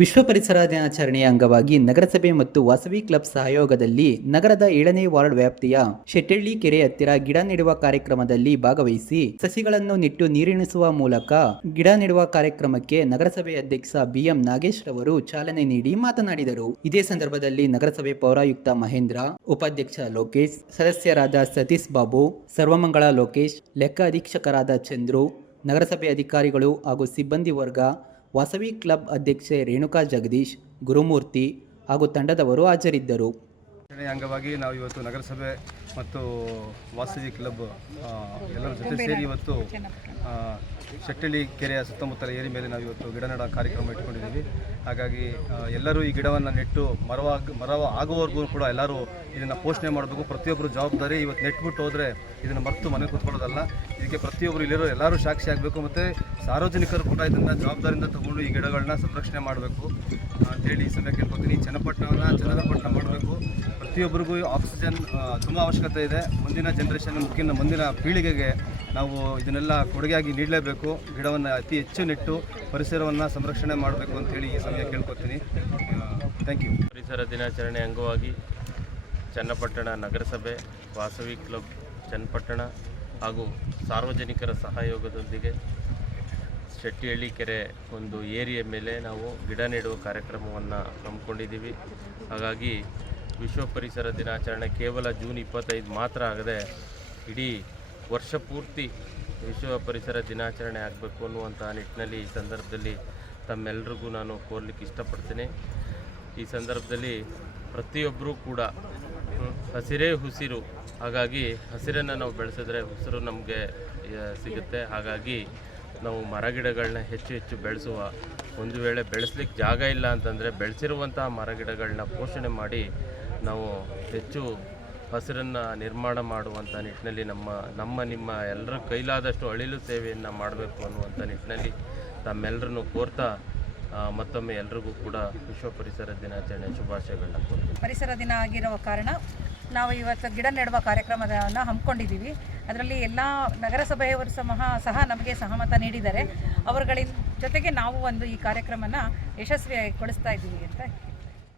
ವಿಶ್ವ ಪರಿಸರ ದಿನಾಚರಣೆಯ ಅಂಗವಾಗಿ ನಗರಸಭೆ ಮತ್ತು ವಾಸವಿ ಕ್ಲಬ್ ಸಹಯೋಗದಲ್ಲಿ ನಗರದ 7ನೇ ವಾರ್ಡ್ ವ್ಯಾಪ್ತಿಯ ಶೆಟ್ಟಳ್ಳಿ ಕೆರೆ ಹತ್ತಿರ ಗಿಡ ನೆಡುವ ಕಾರ್ಯಕ್ರಮದಲ್ಲಿ ಭಾಗವಹಿಸಿ ಸಸಿಗಳನ್ನು ನೆಟ್ಟು ನೀರಿಣಿಸುವ ಮೂಲಕ ಗಿಡ ನೆಡುವ ಕಾರ್ಯಕ್ರಮಕ್ಕೆ ನಗರಸಭೆ ಅಧ್ಯಕ್ಷ ಬಿಎಂ ನಾಗೇಶ್ ರವರು ಚಾಲನೆ ನೀಡಿ ಮಾತನಾಡಿದರು. ಇದೇ ಸಂದರ್ಭದಲ್ಲಿ ನಗರಸಭೆ ಪೌರಾಯುಕ್ತ ಮಹೇಂದ್ರ, ಉಪಾಧ್ಯಕ್ಷ ಲೋಕೇಶ್, ಸದಸ್ಯರಾದ ಸತೀಶ್ ಬಾಬು, ಸರ್ವಮಂಗಳ ಲೋಕೇಶ್, ಲೆಕ್ಕ ಅಧೀಕ್ಷಕರಾದ ಚಂದ್ರು, ನಗರಸಭೆ ಅಧಿಕಾರಿಗಳು ಹಾಗೂ ಸಿಬ್ಬಂದಿ ವರ್ಗ, ವಾಸವಿ ಕ್ಲಬ್ ಅಧ್ಯಕ್ಷೆ ರೇಣುಕಾ ಜಗದೀಶ್, ಗುರುಮೂರ್ತಿ ಹಾಗೂ ತಂಡದವರು ಹಾಜರಿದ್ದರು. ಅಂಗವಾಗಿ ನಾವು ಇವತ್ತು ನಗರಸಭೆ ಮತ್ತು ವಾಸವಿ ಕ್ಲಬ್ ಎಲ್ಲರ ಜೊತೆ ಸೇರಿ ಇವತ್ತು ಶೆಟ್ಟಳ್ಳಿ ಕೆರೆಯ ಸುತ್ತಮುತ್ತಲ ಏರಿ ಮೇಲೆ ನಾವು ಇವತ್ತು ಗಿಡ ನೆಡುವ ಕಾರ್ಯಕ್ರಮ ಇಟ್ಕೊಂಡಿದ್ದೀವಿ. ಹಾಗಾಗಿ ಎಲ್ಲರೂ ಈ ಗಿಡವನ್ನು ನೆಟ್ಟು ಮರ ಆಗುವವರೆಗೂ ಕೂಡ ಎಲ್ಲರೂ ಇದನ್ನು ಪೋಷಣೆ ಮಾಡಬೇಕು. ಪ್ರತಿಯೊಬ್ಬರು ಜವಾಬ್ದಾರಿ. ಇವತ್ತು ನೆಟ್ಬಿಟ್ಟು ಹೋದರೆ ಇದನ್ನು ಮರೆತು ಮನೆ ಕೂತ್ಕೊಳ್ಳೋದಲ್ಲ. ಇದಕ್ಕೆ ಪ್ರತಿಯೊಬ್ಬರು ಇಲ್ಲಿರೋ ಎಲ್ಲರೂ ಸಾಕ್ಷಿ ಆಗಬೇಕು. ಮತ್ತು ಸಾರ್ವಜನಿಕರು ಕೂಡ ಇದನ್ನು ಜವಾಬ್ದಾರಿಯಿಂದ ತಗೊಂಡು ಈ ಗಿಡಗಳನ್ನ ಸಂರಕ್ಷಣೆ ಮಾಡಬೇಕು ಅಂತೇಳಿ ಈ ಸಮಯ ಕೇಳ್ಕೊತೀನಿ. ಚನ್ನಪಟ್ಟಣವನ್ನು ಚನ್ನಪಟ್ಟಣ ಮಾಡಬೇಕು. ಪ್ರತಿಯೊಬ್ಬರಿಗೂ ಆಕ್ಸಿಜನ್ ತುಂಬ ಅವಶ್ಯಕತೆ ಇದೆ. ಮುಂದಿನ ಜನ್ರೇಷನ್ ಮುಂದಿನ ಪೀಳಿಗೆಗೆ ನಾವು ಇದನ್ನೆಲ್ಲ ಕೊಡುಗೆಯಾಗಿ ನೀಡಲೇಬೇಕು. ಗಿಡವನ್ನು ಅತಿ ಹೆಚ್ಚು ನೆಟ್ಟು ಪರಿಸರವನ್ನು ಸಂರಕ್ಷಣೆ ಮಾಡಬೇಕು ಅಂತೇಳಿ ಈ ಸಮಯ ಕೇಳ್ಕೊತೀನಿ. Thank you. ಪರಿಸರ ದಿನಾಚರಣೆ ಅಂಗವಾಗಿ ಚನ್ನಪಟ್ಟಣ ನಗರಸಭೆ, ವಾಸವಿ ಕ್ಲಬ್ ಚನ್ನಪಟ್ಟಣ ಹಾಗೂ ಸಾರ್ವಜನಿಕರ ಸಹಯೋಗದೊಂದಿಗೆ ಶೆಟ್ಟಿಹಳ್ಳಿ ಕೆರೆ ಒಂದು ಏರಿಯ ಮೇಲೆ ನಾವು ಗಿಡ ನೆಡುವ ಕಾರ್ಯಕ್ರಮವನ್ನು ಹಮ್ಮಿಕೊಂಡಿದ್ದೀವಿ. ಹಾಗಾಗಿ ವಿಶ್ವ ಪರಿಸರ ದಿನಾಚರಣೆ ಕೇವಲ ಜೂನ್ 25 ಮಾತ್ರ ಆಗದೆ ಇಡೀ ವರ್ಷ ಪೂರ್ತಿ ವಿಶ್ವ ಪರಿಸರ ದಿನಾಚರಣೆ ಆಗಬೇಕು ಅನ್ನುವಂಥ ನಿಟ್ಟಿನಲ್ಲಿ ಈ ಸಂದರ್ಭದಲ್ಲಿ ತಮ್ಮೆಲ್ಲರಿಗೂ ನಾನು ಕೋರ್ಲಿಕ್ಕೆ ಇಷ್ಟಪಡ್ತೀನಿ. ಈ ಸಂದರ್ಭದಲ್ಲಿ ಪ್ರತಿಯೊಬ್ಬರೂ ಕೂಡ ಹಸಿರೇ ಉಸಿರು. ಹಾಗಾಗಿ ಹಸಿರನ್ನು ನಾವು ಬೆಳೆಸಿದ್ರೆ ಉಸಿರು ನಮಗೆ ಸಿಗುತ್ತೆ. ಹಾಗಾಗಿ ನಾವು ಮರಗಿಡಗಳನ್ನ ಹೆಚ್ಚು ಬೆಳೆಸುವ, ಒಂದು ವೇಳೆ ಬೆಳೆಸ್ಲಿಕ್ಕೆ ಜಾಗ ಇಲ್ಲ ಅಂತಂದರೆ ಬೆಳೆಸಿರುವಂತಹ ಮರಗಿಡಗಳನ್ನ ಪೋಷಣೆ ಮಾಡಿ ನಾವು ಹೆಚ್ಚು ಹಸಿರನ್ನು ನಿರ್ಮಾಣ ಮಾಡುವಂಥ ನಿಟ್ಟಿನಲ್ಲಿ ನಿಮ್ಮ ಎಲ್ಲರ ಕೈಲಾದಷ್ಟು ಅಳಿಲು ಸೇವೆಯನ್ನು ಮಾಡಬೇಕು ಅನ್ನುವಂಥ ನಿಟ್ಟಿನಲ್ಲಿ ತಮ್ಮೆಲ್ಲರನ್ನು ಕೋರ್ತಾ ಮತ್ತೊಮ್ಮೆ ಎಲ್ರಿಗೂ ಕೂಡ ವಿಶ್ವ ಪರಿಸರ ದಿನಾಚರಣೆ ಶುಭಾಶಯಗಳನ್ನ ಕೋರ್ತೀನಿ. ಪರಿಸರ ದಿನ ಆಗಿರೋ ಕಾರಣ ನಾವು ಇವತ್ತು ಗಿಡ ನೆಡುವ ಕಾರ್ಯಕ್ರಮವನ್ನು ಹಮ್ಮಿಕೊಂಡಿದ್ದೀವಿ. ಅದರಲ್ಲಿ ಎಲ್ಲ ನಗರಸಭೆಯವರು ಸಹ ನಮಗೆ ಸಹಮತ ನೀಡಿದ್ದಾರೆ. ಅವರುಗಳ ಜೊತೆಗೆ ನಾವು ಈ ಕಾರ್ಯಕ್ರಮನ ಯಶಸ್ವಿಗೊಳಿಸ್ತಾ ಇದ್ದೀವಿ ಅಂತ